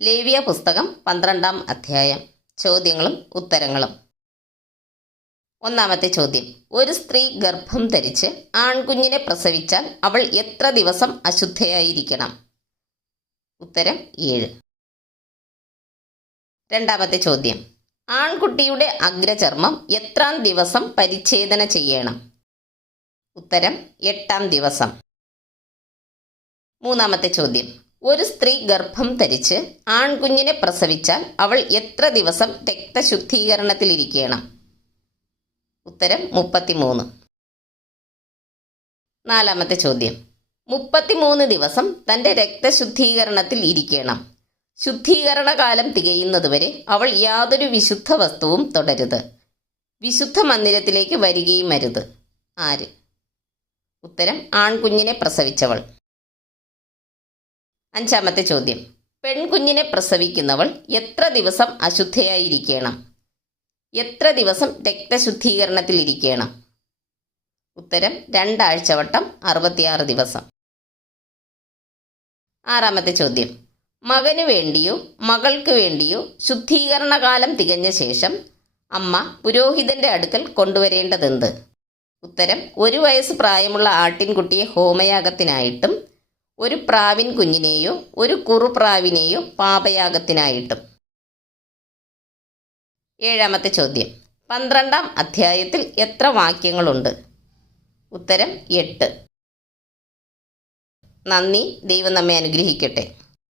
ലേവിയ പുസ്തകം പന്ത്രണ്ടാം അധ്യായം. ചോദ്യങ്ങളും ഉത്തരങ്ങളും. ഒന്നാമത്തെ ചോദ്യം. ഒരു സ്ത്രീ ഗർഭം ധരിച്ച് ആൺകുഞ്ഞിനെ പ്രസവിച്ചാൽ അവൾ എത്ര ദിവസം അശുദ്ധയായിരിക്കണം? ഉത്തരം ഏഴ്. രണ്ടാമത്തെ ചോദ്യം. ആൺകുട്ടിയുടെ അഗ്രചർമ്മം എത്രാം ദിവസം പരിച്ഛേദന ചെയ്യണം? ഉത്തരം എട്ടാം ദിവസം. മൂന്നാമത്തെ ചോദ്യം. ഒരു സ്ത്രീ ഗർഭം ധരിച്ച് ആൺകുഞ്ഞിനെ പ്രസവിച്ചാൽ അവൾ എത്ര ദിവസം രക്തശുദ്ധീകരണത്തിലിരിക്കണം ഉത്തരം മുപ്പത്തിമൂന്ന്. നാലാമത്തെ ചോദ്യം. മുപ്പത്തിമൂന്ന് ദിവസം തന്റെ രക്തശുദ്ധീകരണത്തിൽ ഇരിക്കണം. ശുദ്ധീകരണ കാലം തികയുന്നതുവരെ അവൾ യാതൊരു വിശുദ്ധ വസ്തുവും തുടരുത്. വിശുദ്ധ മന്ദിരത്തിലേക്ക് വരികയും അരുത്. ആര്? ഉത്തരം ആൺകുഞ്ഞിനെ പ്രസവിച്ചവൾ. അഞ്ചാമത്തെ ചോദ്യം. പെൺകുഞ്ഞിനെ പ്രസവിക്കുന്നവൾ എത്ര ദിവസം അശുദ്ധയായിരിക്കണം? എത്ര ദിവസം രക്തശുദ്ധീകരണത്തിൽ ഇരിക്കണം ഉത്തരം രണ്ടാഴ്ച വട്ടം അറുപത്തിയാറ് ദിവസം. ആറാമത്തെ ചോദ്യം. മകനു വേണ്ടിയോ മകൾക്ക് വേണ്ടിയോ ശുദ്ധീകരണകാലം തികഞ്ഞ ശേഷം അമ്മ പുരോഹിതന്റെ അടുക്കൽ കൊണ്ടുവരേണ്ടതെന്ത്? ഉത്തരം ഒരു വയസ്സ് പ്രായമുള്ള ആട്ടിൻകുട്ടിയെ ഹോമയാഗത്തിനായിട്ടും ഒരു പ്രാവിൻ കുഞ്ഞിനെയോ ഒരു കുറുപ്രാവിനെയോ പാപയാഗത്തിനായിട്ടും. ഏഴാമത്തെ ചോദ്യം. പന്ത്രണ്ടാം അധ്യായത്തിൽ എത്ര വാക്യങ്ങളുണ്ട്? ഉത്തരം എട്ട്. നന്ദി. ദൈവം നമ്മെ അനുഗ്രഹിക്കട്ടെ.